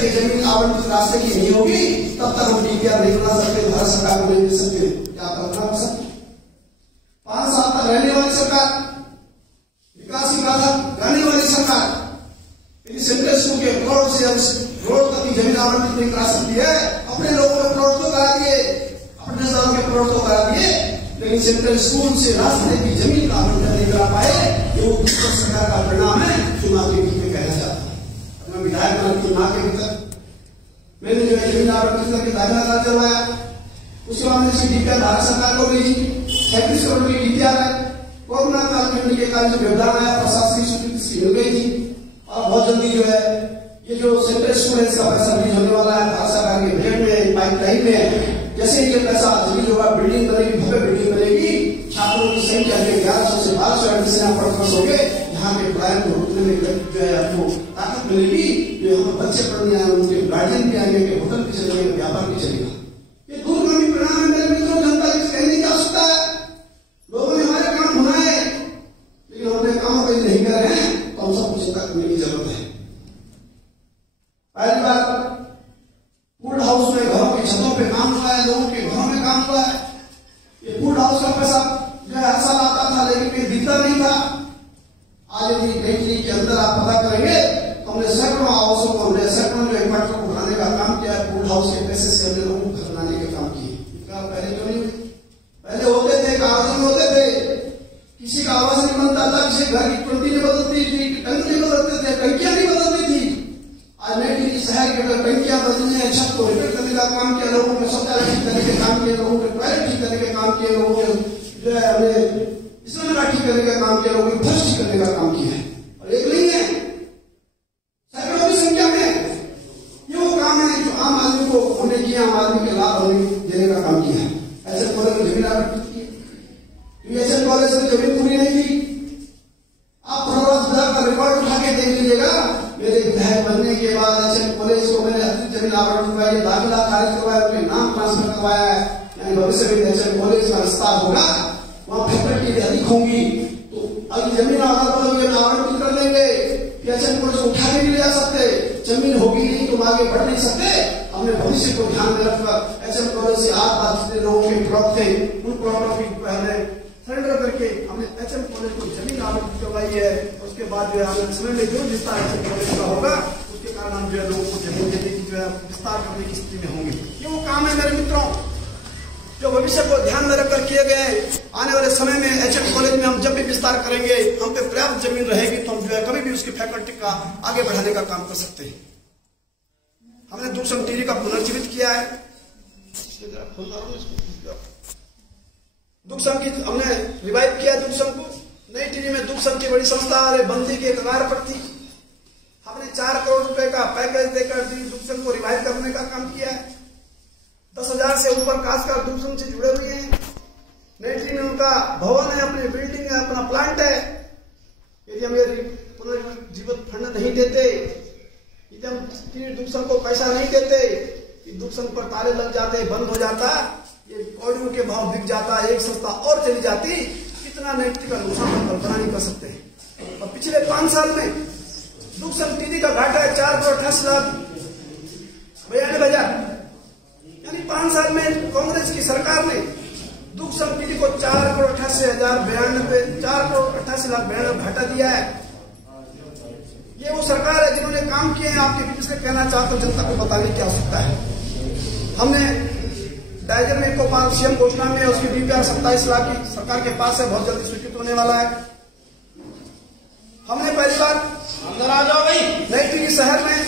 तक ये जमीन आवंटित रास्ते की नहीं होगी तब तक हम डीपीआर नहीं बना सकते, भारत सरकार को नहीं दे सकते। क्या कल्पना कर सकते? 5 साल तक रहने वाली सरकार, विकास की बाधा रहने वाली सरकार, यदि सेंट्रल स्कूल के प्लॉट से रोड तक की जमीन आवंटित नहीं करा सकती है, अपने लोगों के प्लॉट तो करा दिए, अपने सालों के प्लॉट तो करा दिए, लेकिन सेंट्रल स्कूल से रास्ते की जमीन का आवंटन नहीं करा पाए, ये वो दूसरा सरकार का परिणाम है जो नाक के भीतर कहना चाहता है। अपना विधायक नाक के भीतर मैंने जो है जमीन आवंटित करके दाखिला कार्य चलवाया, उसके बाद में डीपीआर भारत सरकार को भेजी, 37 करोड़ की डीपीआर है। कोरोना काल में के कारण जो व्यवधान आया, प्रशासनिक स्वीकृति इसकी मिल गई थी और बहुत जल्दी जो है ये जो सेंट्रल स्कूल है इसका पैसा रिलीज होने वाला है भारत सरकार के बजट में, पाइपलाइन में। जैसे ये पैसा रिलीज होगा, बिल्डिंग बनेगी, भव्य बिल्डिंग बनेगी, छात्रों की संख्या 1100 से 1200 एडमिशन पढ़ होंगे, यहाँ के पढ़ाई को रोकने में जो है आपको ताकत मिलेगी। जो यहाँ बच्चे पढ़ने आए उनके गार्जियन भी आएंगे, होटल भी चलेगा, व्यापार भी चलेगा। ये दूरगामी परिणाम है मेरे मित्रों। जनता की कहने की आवश्यकता है, लोगों ने हमारे काम बनाए लेकिन हमने काम कहीं नहीं कर रहे हैं, तो हम सबको चिंता करने की जरूरत है। पहली बार फूड हाउस में घरों की छतों पे काम हुआ है, लोगों के घरों में काम हुआ है। ये फूड हाउस का पैसा जो है हर साल आता था लेकिन कोई दिखता नहीं था। आज यदि बेंचली के अंदर आप पता करेंगे तो हमने सैकड़ों आवासों को, हमने सैकड़ों जो इन्वर्टर को बनाने का काम किया है। फूड हाउस के पैसे से हमने लोगों को घर बनाने के काम किए। पहले तो नहीं, पहले होते थे, कागज में होते थे, किसी का आवास नहीं बनता था, किसी घर की टंकी नहीं बदलती थी, टंकी नहीं बदलते थे, टंकियां नहीं बदलती थी। आज नई दिल्ली शहर के अंदर टंकियां बदली हैं, छत को रिपेयर करने का काम किया, लोगों के शौचालय ठीक करने के काम किए, लोगों के टॉयलेट ठीक करने के काम किए, लोगों के जो है हमने इसमें ठीक करने का काम किया, लोगों के फर्श ठीक करने का काम किया है। और एक नहीं है, सैकड़ों की संख्या में ये वो काम है जो आम आदमी को हमने किया, आम आदमी के लाभ देने का काम किया है। ऐसे कॉलेज में जमीन आवंटित की, ऐसे कॉलेज में जमीन पूरी नहीं थी। आप प्रवास का रिकॉर्ड उठा के देख लीजिएगा, मेरे विधायक बनने के बाद ऐसे कॉलेज को मैंने अतिरिक्त जमीन आवंटन करवाई, दाखिला खारिज करवाया, उनके नाम ट्रांसफर करवाया है। यानी भविष्य में ऐसे कॉलेज का विस्तार होगा, वहां फैकल्टी अधिक होंगी, तो अभी जमीन आवंटित कर लेंगे। ऐसे कॉलेज को उठा के नहीं ले जा सकते, जमीन होगी नहीं तो आगे बढ़ नहीं सकते। हमने भविष्य को ध्यान में रखकर ऐसे कॉलेज से आस-पास जितने लोगों के प्लॉट थे उन प्लॉटों की पहले सरेंडर करके हमने एचएम कॉलेज को जमीन आवंटित करवाई है। उसके बाद जो है हमें समय में जो विस्तार एचएम कॉलेज का होगा उसके कारण हम जो है लोगों को जमीन देने की जो है विस्तार करने की स्थिति में होंगे। ये वो काम है मेरे मित्रों जो भविष्य को ध्यान में रखकर किए गए। आने वाले समय में एचएम कॉलेज में हम जब भी विस्तार करेंगे, हम पे पर्याप्त जमीन रहेगी तो हम जो है कभी भी उसकी फैकल्टी का आगे बढ़ाने का काम कर सकते हैं। हमने दूरसंग टीवी का पुनर्जीवित किया है। दूरसंग की हमने रिवाइव किया दूरसंग को। नई टीवी में दूरसंग की बड़ी संस्था बंदी के कगार पर थी। हमने 4 करोड़ रुपए का पैकेज देकर दूरसंग को रिवाइव करने का काम किया है। 10,000 से ऊपर काश्तकार दूरसंग से जुड़े हुए हैं। नई टीवी में उनका भवन है, अपनी बिल्डिंग है, अपना प्लांट है। यदि हम पुनर्जीवित फंड नहीं देते, यदि हम दूरसंग को पैसा नहीं देते, दूरसंग पर ताले लग जाते, बंद हो जाता, ये कौड़ियों के भाव बिक जाता, एक संस्था और चली जाती, कितना नैतिक नुकसान हम कल्पना नहीं कर सकते। और पिछले 5 साल में दूरसंग टीवी का घाटा है 4 करोड़ 88 लाख 92,000। यानी 5 साल में कांग्रेस की सरकार ने दूरसंग टीवी को 4 करोड़ 88,092 4 करोड़ 88 लाख 92 घाटा दिया है। ये वो सरकार है जिन्होंने काम किए हैं। आपके बीच से कहना चाहता हूं, जनता को बताने की आवश्यकता है। हमने टाइगर में को सीएम घोषणा में उसकी डीपीआर 27 लाख की सरकार के पास है, बहुत जल्दी स्वीकृत होने वाला है। हमने पहली बार अंदर आ जाओ भाई नई टीवी शहर में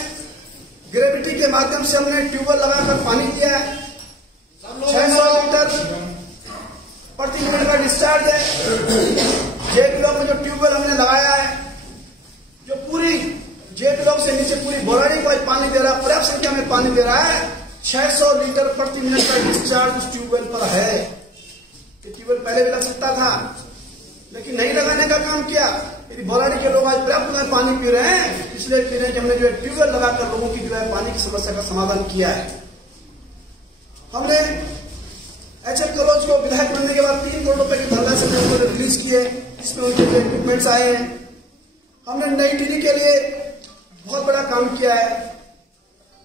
ग्रेविटी के माध्यम से हमने ट्यूबवेल लगाकर पानी दिया है। 600 लीटर प्रति मिनट का डिस्चार्ज है। जेट ब्लॉक में जो ट्यूबवेल हमने लगाया है, जो पूरी जेट ब्लॉक से नीचे पूरी बोराड़ी को पानी दे रहा है, पर्याप्त संख्या में पानी दे रहा है। 600 लीटर प्रति मिनट का डिस्चार्ज उस ट्यूबवेल पर है। ये ट्यूबवेल पहले भी लग सकता था लेकिन नहीं लगाने का काम किया। यदि बोराड़ी के लोग आज पर्याप्त में पानी पी रहे हैं, इसलिए पी रहे हैं कि हमने जो है ट्यूबवेल लगाकर लोगों की जो है पानी की समस्या का समाधान किया है। हमने एचएम कॉलेज को विधायक बनने के बाद 3 करोड़ रुपए की धनराशि से रिलीज की है, इसमें उनके जो इक्विपमेंट्स आए हैं। हमने नई टीवी के लिए बहुत बड़ा काम किया है।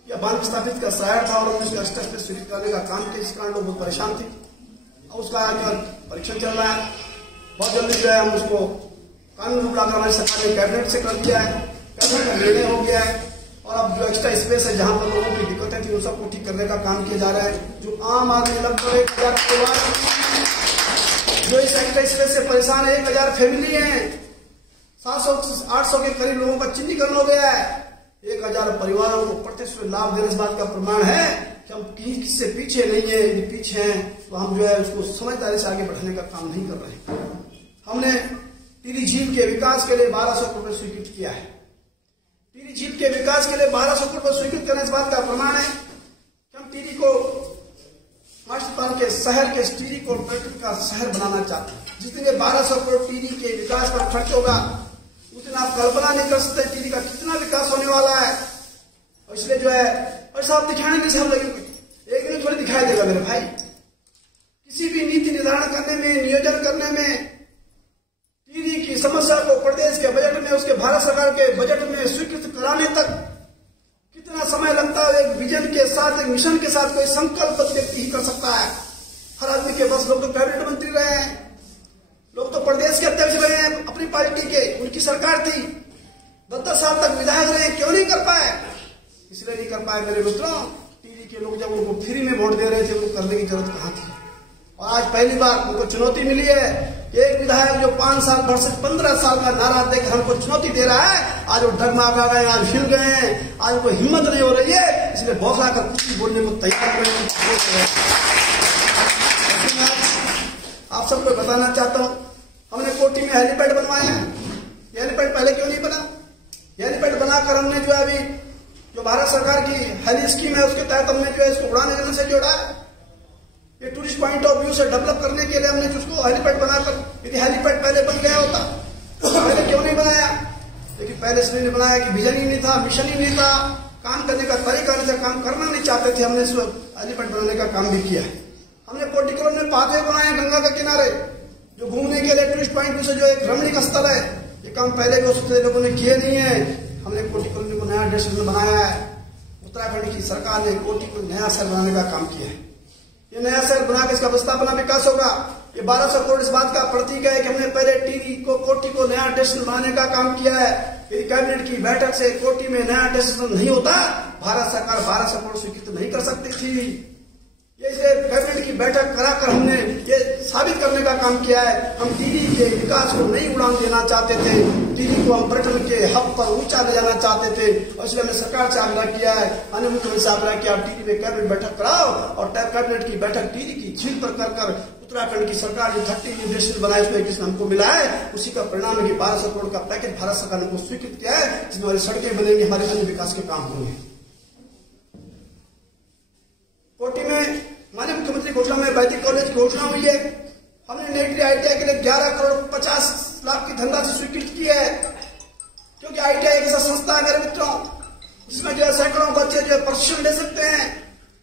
या बांध स्थापित का सहायक था और हमने उसका स्टेज पे स्वीकृत करने का काम किया, इस कारण लोग बहुत परेशान थे। और उसका परीक्षण चल रहा है, बहुत जल्दी जो है हम उसको कानून रूप लाकर हमारी सरकार ने कैबिनेट से कर दिया है, कैबिनेट का निर्णय हो गया है। और अब जो एक्स्ट्रा स्पेस है जहां पर लोगों की दिक्कतें थी उन सबको ठीक करने का काम किया जा रहा है। जो आम आदमी लगभग 1000 परिवार जो इस एक्स्ट्रा स्पेस से परेशान है, 1000 फैमिली है, 700-800 के करीब लोगों का चिन्हीकरण हो गया है। 1000 परिवारों को प्रत्यक्ष लाभ देने इस बात का प्रमाण है कि हम किसी से पीछे नहीं है, यदि पीछे हैं तो हम जो है उसको समझदारी से आगे बढ़ाने का काम नहीं कर रहे। हमने टिहरी झील के विकास के लिए 1200 करोड़ स्वीकृत किया है। टिहरी झील के विकास के लिए 1200 करोड़ स्वीकृत करने इस बात का प्रमाण है कि हम टिहरी को मास्टर प्लान के शहर के टिहरी को पर्यटन का शहर बनाना चाहते हैं। जितने 1200 करोड़ टिहरी के विकास पर खर्च होगा उतना आप कल्पना नहीं कर सकते टिहरी का कितना विकास होने वाला है। और इसलिए जो है ऐसा आप दिखाने में सब लगेंगे, एक दिन थोड़ी दिखाई देगा मेरे भाई। किसी भी नीति निर्धारण करने में, नियोजन करने में, टिहरी की समस्या को प्रदेश के बजट में, उसके भारत सरकार के बजट में स्वीकृत कराने तक कितना समय लगता है। एक विजन के साथ, एक मिशन के साथ कोई संकल्प व्यक्ति ही कर सकता है। हर आदमी के बस लोग तो कैबिनेट मंत्री रहे हैं, लोग तो प्रदेश के अध्यक्ष रहे हैं अपनी पार्टी के, उनकी सरकार थी, 10-10 साल तक विधायक रहे, क्यों नहीं कर पाए? इसलिए नहीं कर पाए मेरे मित्रों, टिहरी के लोग जब उनको फ्री में वोट दे रहे थे उनको करने की जरूरत कहां थी। और आज पहली बार उनको चुनौती मिली है कि एक विधायक जो 5 साल भर से 15 साल का नारा देकर हमको चुनौती दे रहा है, आज वो डगमगा गए, आज हिल गए हैं, आज उनको हिम्मत नहीं हो रही है, इसलिए बौखला कर कुछ भी बोलने को तैयार नहीं। आप सबको बताना चाहता हूं, हमने कोठी में हेलीपैड बनवाए हैं। हेलीपैड पहले क्यों नहीं बना? हेलीपैड बनाकर हमने जो है अभी जो भारत सरकार की हेली स्कीम है उसके तहत हमने जो है इसको उड़ान योजना से जोड़ा है। ये टूरिस्ट पॉइंट ऑफ व्यू से डेवलप करने के लिए हमने उसको हेलीपैड बनाकर, यदि हेलीपैड पहले बन गया होता तो पहले क्यों नहीं बनाया? लेकिन पहले इसलिए नहीं बनाया कि विजन ही नहीं था, मिशन ही नहीं था, काम करने का तरीका नहीं था, काम करना नहीं चाहते थे। हमने इसको हेलीपैड बनाने का काम भी किया है। हमने पोर्टिकल में पाथवे बनाए गंगा के किनारे जो घूमने के लिए टूरिस्ट पॉइंट से जो एक रमणीक स्थल है। ये काम पहले भी उसके लोगों ने किए नहीं है। हमने कोटी कॉलोनी को नया डेस्टिनेशन बनाया है। उत्तराखंड की सरकार ने कोटी को नया शहर बनाने का काम किया है। ये नया शहर बनाकर इसका विस्थापना विकास होगा। ये 1200 करोड़ इस बात का प्रतीक है कि हमने पहले टिहरी को कोटी को नया डेस्टिनेशन बनाने का काम किया है। यदि कैबिनेट की बैठक से कोटी में नया डेस्टिनेशन नहीं होता, भारत सरकार 1200 करोड़ स्वीकृत नहीं कर सकती थी। ये कैबिनेट की बैठक कराकर हमने ये साबित करने का काम किया है। हम टिहरी के विकास को नई उड़ान देना चाहते थे, टिहरी को हम पर्यटन के हब पर ऊंचा ले जाना चाहते थे। और इसलिए हमने सरकार से आग्रह किया है, अन्य मुख्यमंत्री से आग्रह किया, टिहरी में कैबिनेट बैठक कराओ और कैबिनेट की बैठक टिहरी की झील पर कर उत्तराखंड की सरकार जो 30 इंडस्ट्रियल बनाए उसमें जिसने हमको मिला है, उसी का परिणाम है कि 1200 करोड़ का पैकेज भारत सरकार ने स्वीकृत किया है, जिसमें हमारी सड़कें बनेंगी, हमारे अन्य विकास के काम होंगे। कोटी में माननीय मुख्यमंत्री घोषणा में वैदिक कॉलेज की घोषणा हुई है। हमने नेटरी ITI के लिए 11 करोड़ 50 लाख की धनराशि स्वीकृत की है, क्योंकि ITI एक ऐसा संस्था है मेरे मित्रों जिसमें जो है सैकड़ों बच्चे जो है प्रशिक्षण ले सकते हैं।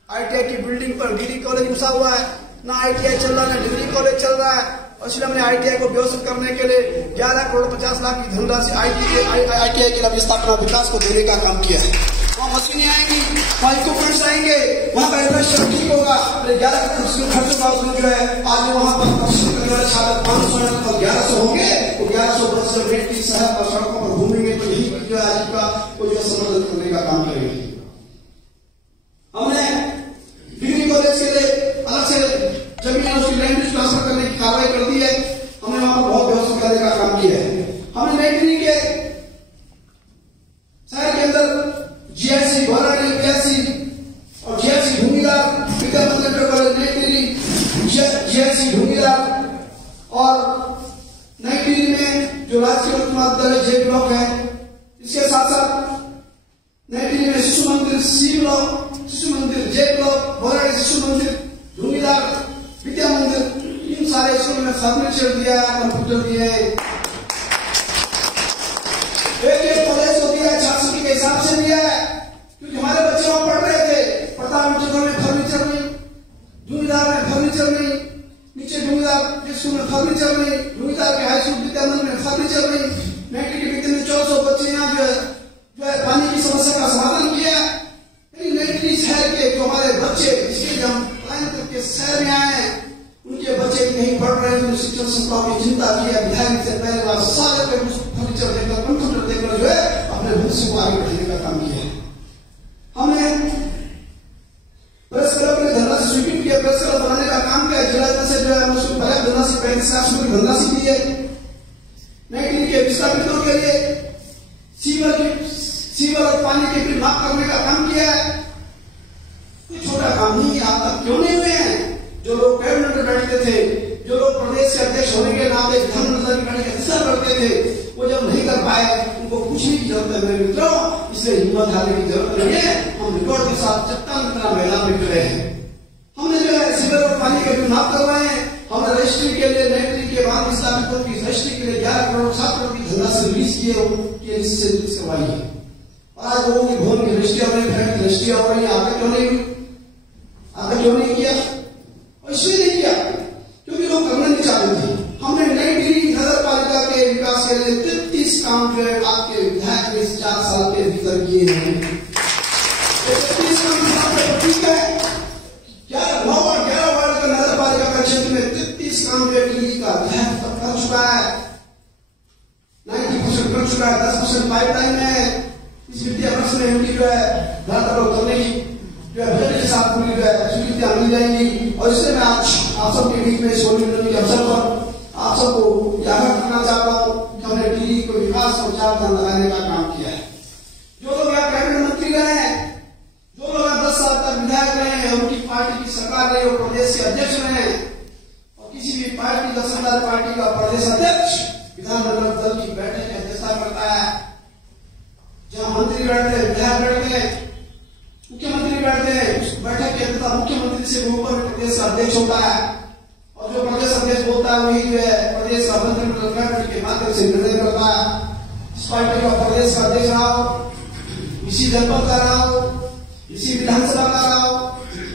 ITI की बिल्डिंग पर डिग्री कॉलेज घुसा हुआ है, ना ITI चल रहा है ना डिग्री कॉलेज चल रहा है। और इसलिए हमने ITI को व्यवस्थित करने के लिए 11 करोड़ 50 लाख की धनराशि ITI के लिए स्थापना विकास को देने का काम किया है। वहाँ मशीनें आएंगी, वहाँ इक्विपमेंट्स आएंगे, वहाँ का इंफ्रास्ट्रक्चर ठीक होगा। 11 करोड़ खर्च होगा उसमें जो है आज वहाँ पर प्रशिक्षण करने वाले छात्र 500 और 1100 होंगे, तो 1100 बच्चे व्यक्ति शहर पर सड़कों पर घूमेंगे, तो यही जो है आज का वो जो संबोधित करने का काम करेंगे। हमने डिग्री कॉलेज के लिए अलग से जमीन उसकी लैंड ट्रांसफर करने की कार्रवाई कर दी है। हमने वहां पर बहुत व्यवस्थित करने का काम किया है। हमने नई दिल्ली के शहर के अंदर GIC घोराडी PSC और GIC ढूंढीदार विद्या मंदिर कॉलेज नई दिल्ली, GIC ढूंढीदार और नई दिल्ली में जो राजकीय उच्च विद्यालय J ब्लॉक है, इसके साथ साथ नई दिल्ली में शिशु मंदिर C ब्लॉक, शिशु मंदिर J ब्लॉक, घोराडी शिशु मंदिर, ढूंढीदार विद्या मंदिर, इन सारे स्कूलों में फर्नीचर दिया है, कंप्यूटर दिए हैं। एक कॉलेज को दिया है, छात्र के हिसाब से दिया है, क्योंकि हमारे बच्चे वहां पढ़ रहे थे। प्रताप में फर्नीचर नहीं, ढूंढीदार में फर्नीचर नहीं, नीचे ढूंढीदार स्कूल में फर्नीचर नहीं, ढूंढीदार के हाई स्कूल विद्या मंदिर में फर्नीचर नहीं। नई दिल्ली के 400 बच्चे यहाँ जो है पानी की समस्या का समाधान किया है। संस्थाओं की चिंता की है, विधायक से पहले बार सारे पे फर्नीचर देकर, कंप्यूटर देकर जो है अपने भविष्य को आगे बढ़ाने का काम किया है। हमने प्रेस क्लब ने धनराशि स्वीकृत किया, प्रेस क्लब बनाने का काम किया, जिला से जो है उसको पहले धनराशि 35 लाख रुपए की धनराशि दी है। नई दिल्ली के विस्थापितों के लिए सीवर और पानी के बिल माफ करने का काम किया है। कोई छोटा काम नहीं, आज तक क्यों नहीं हुए हैं? जो लोग कैबिनेट में बैठते थे, जो लोग प्रदेश के अध्यक्ष होने के नाते विधानमंडल की बैठक हिस्सा करते थे, वो जब नहीं कर पाए उनको पूछने की जरूरत है मेरे मित्रों, इसलिए हिम्मत हारने की जरूरत नहीं है। हम रिकॉर्ड के साथ चट्टान की तरह मैदान में खड़े हैं। हमने जो है सीवर और पानी के बिल माफ करवाए हैं। हमने रजिस्ट्री के लिए नई दिल्ली के बाद विस्थापितों की रजिस्ट्री के लिए 11 करोड़ 7 करोड़ की धनराशि रिलीज किए करवाई है। और आज लोगों की भवन की रजिस्ट्री हो रही है, की रजिस्ट्री हो रही है। आगे क्यों नहीं हुई? आगे क्यों नहीं किया? और इसलिए नहीं किया क्योंकि लोग करना नहीं चाहते थे। हमने नई दिल्ली नगर पालिका के विकास के लिए 33 काम जो है आपके विधायक ने 4 साल के भीतर किए हैं। 33 काम ठीक है, 9 और 11 वार्ड का नगर पालिका का क्षेत्र में 33 काम जो है दिल्ली का विधायक कर चुका है, 90% कर चुका है, 10% पाइपलाइन में। इस वित्तीय वर्ष में उनकी जो है धरातल उतरने की जो है बजट के साथ पूरी जो है स्वीकृतियां मिल जाएंगी। और इसलिए मैं आज आप सबके बीच में सोल मिलने के अवसर पर आप सबको याद करना चाहता हूँ कि हमने दिल्ली को विकास और चार धाम लगाने का काम किया है। जो लोग यहाँ कैबिनेट मंत्री रहे हैं, जो लोग यहाँ 10 साल तक विधायक रहे हैं, उनकी पार्टी की सरकार रही और प्रदेश के अध्यक्ष रहे हैं, और किसी भी पार्टी का सत्ताधार पार्टी का प्रदेश अध्यक्ष विधानमंडल दल की बैठक की अध्यक्षता करता है। जहां मंत्री बैठते हैं, विधायक बैठते हैं, मुख्यमंत्री बैठते हैं, उस बैठक की अध्यक्षता मुख्यमंत्री से ऊपर प्रदेश का अध्यक्ष होता है। और जो प्रदेश अध्यक्ष होता है वही जो है प्रदेश का मंत्रिमंडल के माध्यम से निर्णय करता है। इस पार्टी का प्रदेश का अध्यक्ष रहा हो, इसी जनपद का रहा हो, इसी विधानसभा का रहा हो,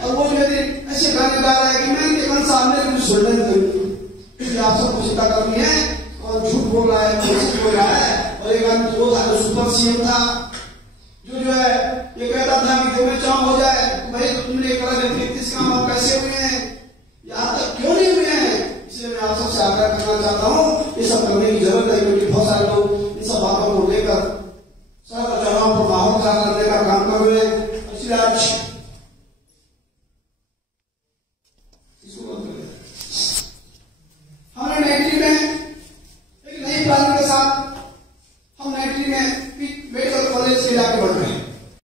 और वो जो ऐसे कहने जा रहा है कि मैं इनके मन सामने कुछ सुनने नहीं, आप सबको चिंता करनी है। और झूठ बोल रहा है, झूठ बोल रहा है। और एक आदमी जो था जो सुपर सीएम था, जो है ये कहता था कि जो मैं चाहूं हो जाए, भाई तुमने करा 33 काम आप कैसे हुए हैं, यहाँ तक क्यों नहीं हुए हैं? इसलिए मैं आप सबसे आग्रह करना चाहता हूँ, ये सब करने की जरूरत है, क्योंकि बहुत सारे लोग इन सब बातों को लेकर सड़क चौराहों पर माहौल खराब करने का काम कर रहे हैं। इसलिए आज